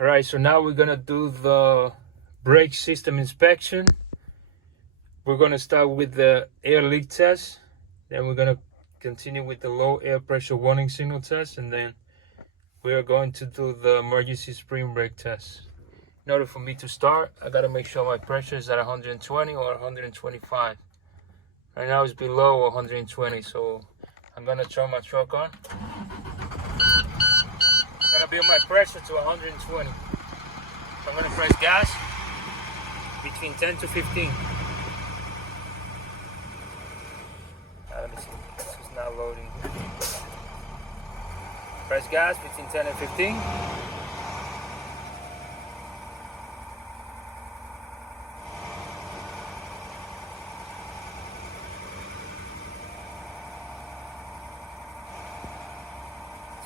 All right, so now we're gonna do the brake system inspection. We're gonna start with the air leak test, then we're gonna continue with the low air pressure warning signal test, and then we are going to do the emergency spring brake test. In order for me to start, I gotta make sure my pressure is at 120 or 125. Right now it's below 120, so I'm gonna turn my truck on. I'm gonna build my pressure to 120. So I'm gonna press gas between 10 to 15. Let me see, this is not loading. Press gas between 10 and 15.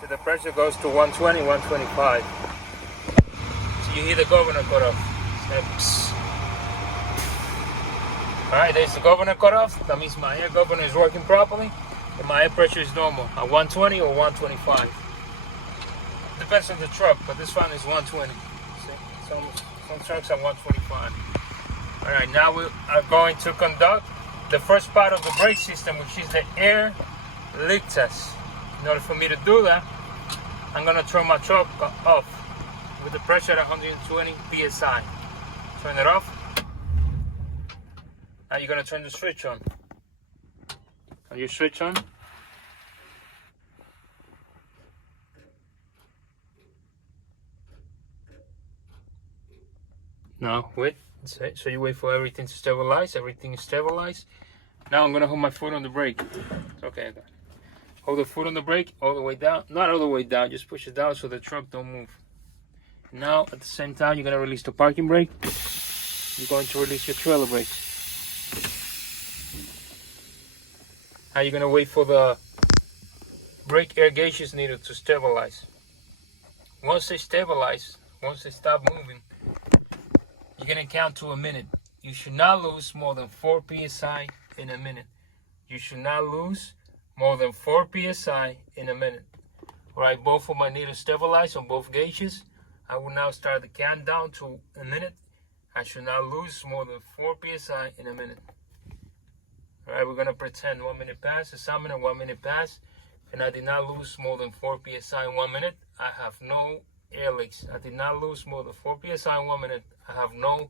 So the pressure goes to 120, 125. So you hear the governor cut off. Alright, there's the governor cut off. That means my air governor is working properly and my air pressure is normal at 120 or 125. Depends on the truck, but this one is 120. See? Some trucks are 125. Alright, now we are going to conduct the first part of the brake system, which is the air leak test. In order for me to do that, I'm going to turn my truck off with the pressure at 120 psi. Turn it off. Now you're going to turn the switch on. Are you switch on? No, wait. So you wait for everything to stabilize. Everything is stabilized. Now I'm going to hold my foot on the brake. Okay, I got it. Hold the foot on the brake all the way down. Not all the way down, just push it down so the truck don't move. Now, at the same time, you're going to release the parking brake. You're going to release your trailer brake. Now you're going to wait for the brake air gauges needed to stabilize. Once they stabilize, once they stop moving, you're going to count to a minute. You should not lose more than 4 psi in a minute. You should not lose more than 4 psi in a minute. Alright, both of my needles stabilized on both gauges. I will now start the countdown to a minute. I should not lose more than 4 psi in a minute. Alright, we're going to pretend 1 minute passed, a sound minute, 1 minute passed, and I did not lose more than 4 psi in 1 minute. I have no air leaks. I did not lose more than 4 psi in 1 minute. I have no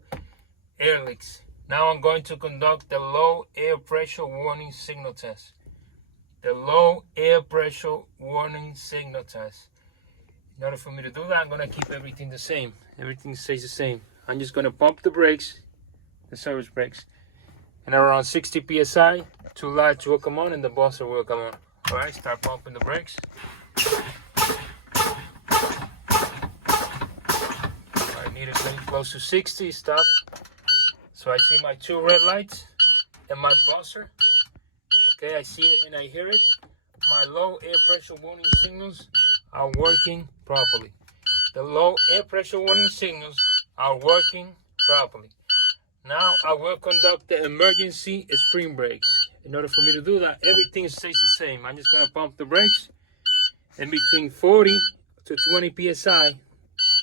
air leaks. Now I'm going to conduct the low air pressure warning signal test. The low air pressure warning signal test. In order for me to do that, I'm going to keep everything the same. Everything stays the same. I'm just going to pump the brakes, the service brakes, and around 60 psi, 2 lights will come on and the buzzer will come on. Alright, start pumping the brakes. I need it getting close to 60, stop. So I see my 2 red lights and my buzzer. Okay, I see it and I hear it. My low air pressure warning signals are working properly. The low air pressure warning signals are working properly. Now I will conduct the emergency spring brakes. In order for me to do that, everything stays the same. I'm just going to pump the brakes, and between 40 to 20 psi,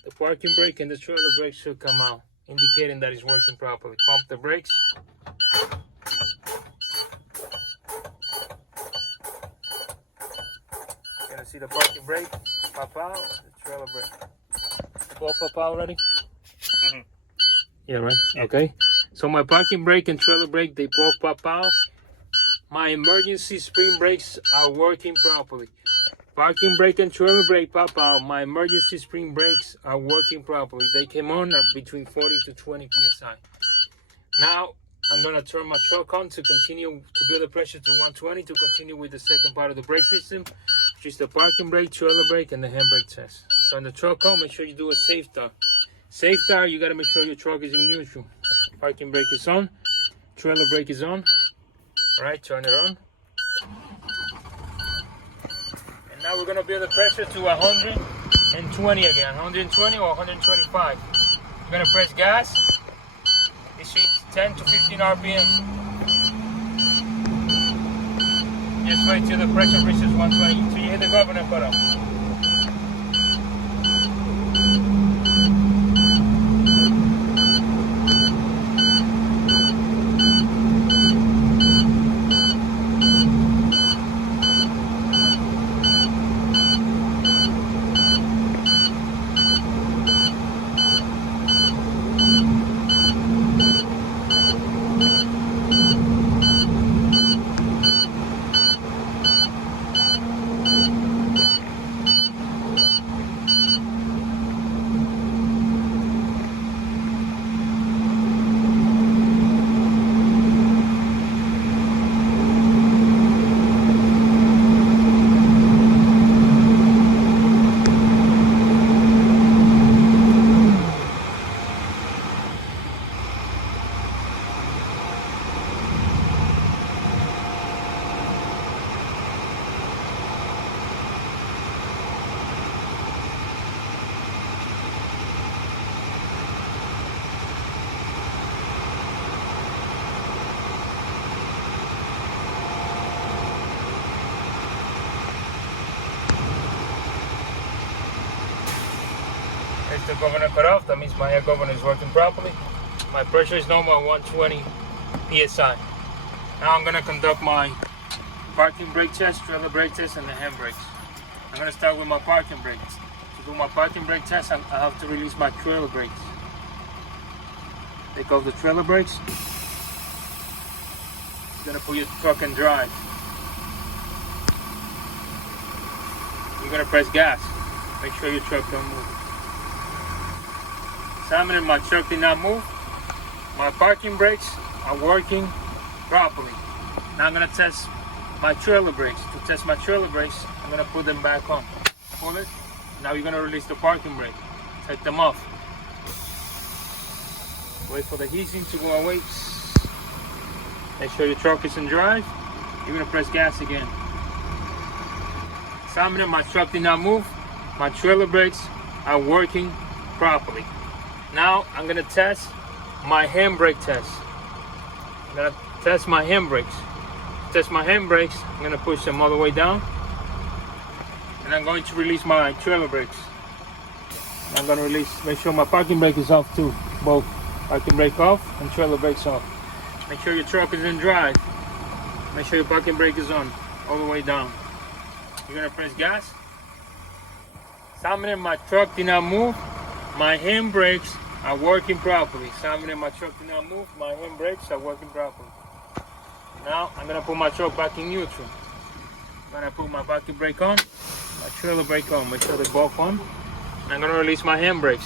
the parking brake and the trailer brake should come out, indicating that it's working properly. Pump the brakes. See the parking brake pop out, the trailer brake. Both pop out already? Yeah, right? Okay. So my parking brake and trailer brake, they both pop out. My emergency spring brakes are working properly. Parking brake and trailer brake pop out. My emergency spring brakes are working properly. They came on at between 40 to 20 psi. Now I'm going to turn my truck on to continue to build the pressure to 120 to continue with the second part of the brake system. Just the parking brake, trailer brake, and the handbrake test. Turn the truck on, make sure you do a safe start. Safe start, you gotta make sure your truck is in neutral. Parking brake is on, trailer brake is on. Alright, turn it on. And now we're gonna build the pressure to 120 again, 120 or 125. You're gonna press gas. This is 10 to 15 RPM. Just wait till the pressure reaches 120 till you hit the governor cut off. There's the governor cut off. That means my air governor is working properly. My pressure is normal at 120 psi. Now I'm gonna conduct my parking brake test, trailer brake test, and the handbrakes. I'm gonna start with my parking brakes. To do my parking brake test, I have to release my trailer brakes. Take off the trailer brakes. You're gonna put your truck in drive. You're gonna press gas. Make sure your truck don't move. Examining my truck did not move. My parking brakes are working properly. Now I'm gonna test my trailer brakes. To test my trailer brakes, I'm gonna put them back on. Pull it. Now you're gonna release the parking brake. Take them off. Wait for the heating to go away. Make sure your truck is in drive. You're gonna press gas again. Examining my truck did not move. My trailer brakes are working properly. Now I'm gonna test my handbrake test. I'm gonna test my handbrakes. To test my handbrakes, I'm gonna push them all the way down. And I'm going to release my trailer brakes. I'm gonna make sure my parking brake is off too. Both parking brake off and trailer brakes off. Make sure your truck is in drive. Make sure your parking brake is on all the way down. You're gonna press gas. Examining my truck did not move. My handbrakes are working properly. Examining my truck did not move. My handbrakes are working properly. Now I'm gonna put my truck back in neutral. I'm gonna put my parking brake on, my trailer brake on. Make sure they're both on. I'm gonna release my handbrakes.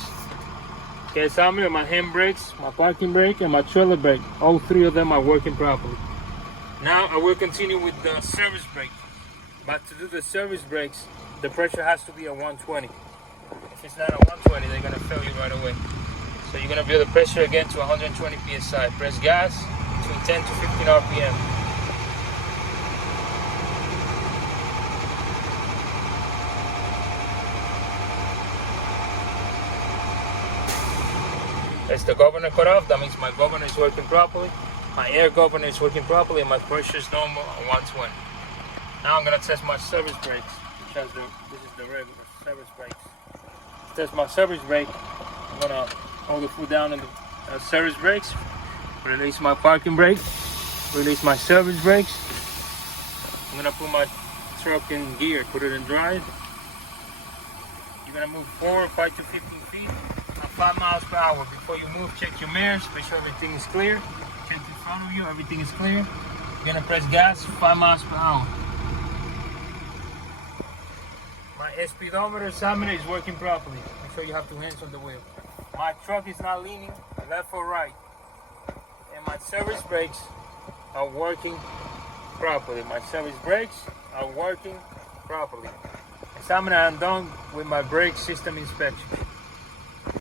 Okay, examining my handbrakes, my parking brake, and my trailer brake. All three of them are working properly. Now I will continue with the service brake. But to do the service brakes, the pressure has to be at 120. If it's not at 120, they're gonna fail you right away. So you're gonna build the pressure again to 120 psi. Press gas between 10 to 15 RPM. That's the governor cut off. That means my governor is working properly. My air governor is working properly, and my pressure is normal at 120. Now I'm gonna test my service brakes, because this is the regular service brakes. To test my service brake, I'm gonna hold the foot down on the service brakes, release my parking brake, release my service brakes. I'm gonna put my truck in gear, put it in drive. You're gonna move forward 5 to 15 feet at 5 miles per hour. Before you move, check your mirrors, make sure everything is clear. Check in front of you, everything is clear. You're gonna press gas 5 miles per hour. My speedometer examiner is working properly. Make sure you have 2 hands on the wheel. My truck is not leaning left or right. And my service brakes are working properly. My service brakes are working properly. Examiner, I'm done with my brake system inspection.